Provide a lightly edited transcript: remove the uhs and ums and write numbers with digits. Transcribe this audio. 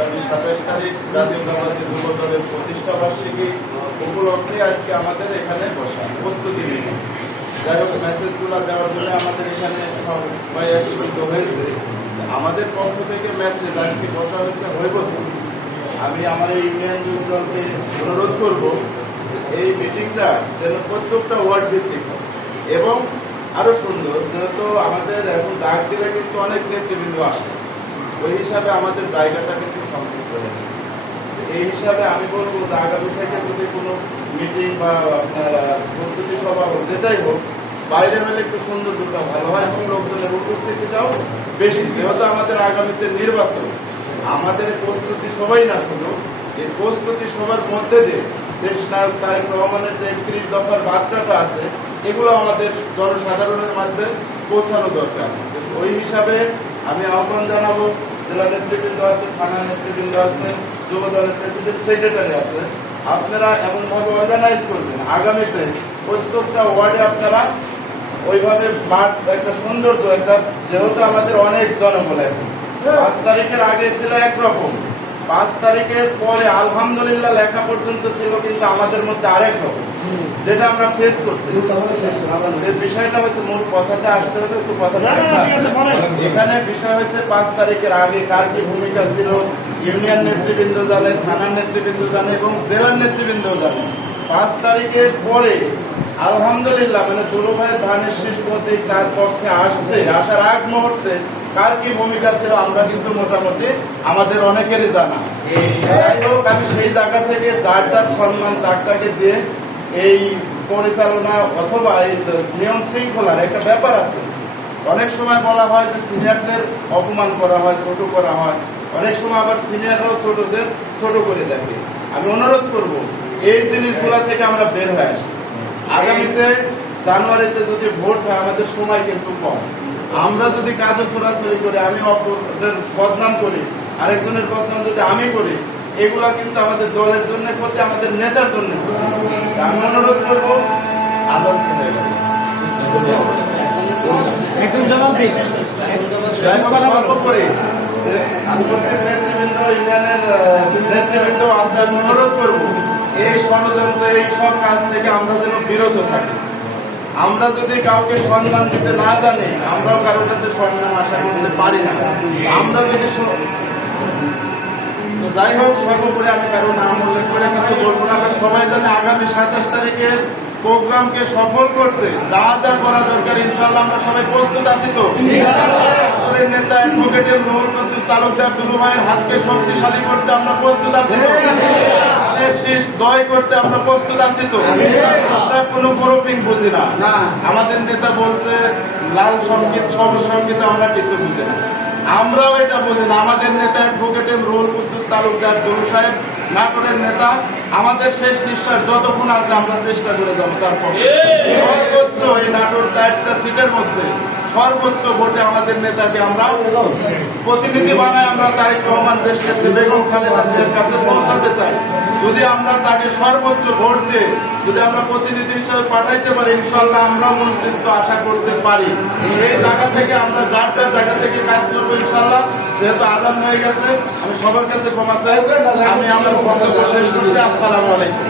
আগামী 27 তারিখ জাতীয়তাবাদী যুব দলের প্রতিষ্ঠা বার্ষিকী উপলক্ষে আজকে আমাদের এখানে বসা প্রস্তুতি মিটিং। যাই হোক, মেসেজগুলো দেওয়ার জন্য আমাদের এখানে সবাই একত্রিত হয়েছে। আমাদের পক্ষ থেকে মেসেজ আজকে বসা হয়েছে হইবত। আমি আমার এই ইউনিয়ন যুব দলকে অনুরোধ করব এই মিটিংটা যেন প্রত্যেকটা ওয়ার্ড ভিত্তিক হয় এবং আরো সুন্দর। যেহেতু আমাদের এখন ডাক দিলে কিন্তু অনেক নেতৃবৃন্দ আসে, ওই হিসাবে আমাদের জায়গাটা কিন্তু সংক্ষিপ্ত হয়ে গেছে। এই হিসাবে আমি বলবো যে আগামী থেকে যদি কোনো মিটিং বা আপনার প্রস্তুতি সভা হোক, যেটাই হোক, বাইরে হলে একটু সৌন্দর্যটা ভালো হয় এবং লোকজনের উপস্থিতিটাও বেশি। যেহেতু আমাদের আগামীতে নির্বাচন, আমাদের প্রস্তুতি সবাই না, শুধু এই প্রস্তুতি সবার মধ্যে দিয়ে দেশ নায়ক তারেক রহমানের যে 31 দফার বার্তাটা আছে, এগুলো আমাদের জনসাধারণের মধ্যে পৌঁছানো দরকার। ওই হিসাবে আমি আহ্বান জানাবো, জেলা নেতৃবৃন্দ আছে, থানা নেতৃবৃন্দ আছে, যুব দলের প্রেসিডেন্ট সেক্রেটারি আছে, আপনারা এমনভাবে অর্গানাইজ করবেন আগামীতে প্রত্যেকটা ওয়ার্ডে আপনারা ওইভাবে মাঠ একটা সৌন্দর্য একটা, যেহেতু আমাদের অনেক জনবল এখন 5 তারিখের আগে ছিল একরকম, 5 তারিখের পরে আলহামদুলিল্লাহ লেখা পর্যন্ত ছিল কিন্তু আমাদের মধ্যে আরেক রকম, যেটা আমরা ফেস করছি। এই বিষয়টা হচ্ছে মূল কথাতে আসতে হবে, একটু কথাটা এখানে বিষয় হচ্ছে 5 তারিখের আগে কার কি ভূমিকা ছিল ইউনিয়ন নেতৃবৃন্দ জানে, থানার নেতৃবৃন্দ জানে এবং জেলার নেতৃবৃন্দ জানে। 5 তারিখের পরে আলহামদুলিল্লাহ মানে দুলু ভাইয়ের ধানের শীষ প্রতীক তার পক্ষে আসার আগ মুহূর্তে কার কি ভূমিকা ছিল আমরা কিন্তু মোটামুটি আমাদের অনেকেরই জানা। যাই হোক, আমি সেই জায়গা থেকে যার যার সম্মান তাকে দিয়ে এই পরিচালনা অথবা এই নিয়ম শৃঙ্খলার একটা ব্যাপার আছে। অনেক সময় বলা হয় যে সিনিয়রদের অপমান করা হয়, ছোট করা হয়, অনেক সময় আবার সিনিয়ররাও ছোটদের ছোট করে দেখে। আমি অনুরোধ করব এই জিনিসগুলা থেকে আমরা বের হয়ে আসি। আগামীতে জানুয়ারিতে যদি ভোট হয়, আমাদের সময় কিন্তু কম। আমরা যদি কাজে ছোড়াছড়ি করি, আমি অপরের বদনাম করি, আরেকজনের বদনাম যদি আমি করি, এগুলা কিন্তু আমাদের দলের জন্য ক্ষতি, আমাদের নেতার জন্য ক্ষতি। আমি অনুরোধ করবো আদান হয়ে গেল সর্বোপরি উপস্থিত নেতৃবৃন্দ, ইউনিয়নের নেতৃবৃন্দ আছে, আমি অনুরোধ করবো এই ষড়যন্ত্র, এই সব কাজ থেকে আমরা যেন বিরত থাকি। আমরা যদি কাউকে সম্মান দিতে না জানি, আমরাও কারোর কাছে সম্মান আশা করতে পারি না। আমরা যদি যাই হোক, সর্বোপরি আমি কারো নাম উল্লেখ করে কিছু বলবো না। আমরা সবাই জানি আগামী 27 তারিখের প্রোগ্রামকে সফল করতে যা যা করা দরকার ইনশাআল্লাহ আমরা সবাই প্রস্তুত আছি। তো নেতা অ্যাডভোকেট রুহুল কুদ্দুস তালুকদার দুলু ভাইয়ের হাতকে শক্তিশালী করতে আমরা প্রস্তুত আছি। তো শীষ জয় করতে আমরা প্রস্তুত আছি। তো আমরা কোনো গ্রুপিং বুঝি না। আমাদের নেতা বলছে লাল সঙ্গীত, সবুজ সঙ্গীত, আমরা কিছু বুঝি না। আমরাও এটা বুঝি না। আমাদের নেতা অ্যাডভোকেট রুহুল কুদ্দুস তালুকদার দুলু সাহেব, নাটোরের নেতা, আমাদের শেষ নিঃশ্বাস যতক্ষণ আছে আমরা চেষ্টা করে যাবো তারপর সর্বোচ্চ এই নাটোর 4টা সিটের মধ্যে সর্বোচ্চ ভোটে আমাদের নেতাকে আমরা প্রতিনিধি বানায় আমরা তারেক রহমান দেশনেত্রী বেগম খালেদা জিয়ার কাছে পৌঁছাতে চাই। যদি আমরা তাকে সর্বোচ্চ ভোট দিয়ে যদি আমরা প্রতিনিধি হিসেবে পাঠাইতে পারি, ইনশাল্লাহ আমরা মন্ত্রিত্ব আশা করতে পারি। এই জায়গা থেকে আমরা যার যার জায়গা থেকে কাজ করবো ইনশাল্লাহ। যেহেতু আজান হয়ে গেছে, আমি সবার কাছে ক্ষমা চাই। আমি আমার বক্তব্য শেষ করছি। আসসালামু আলাইকুম।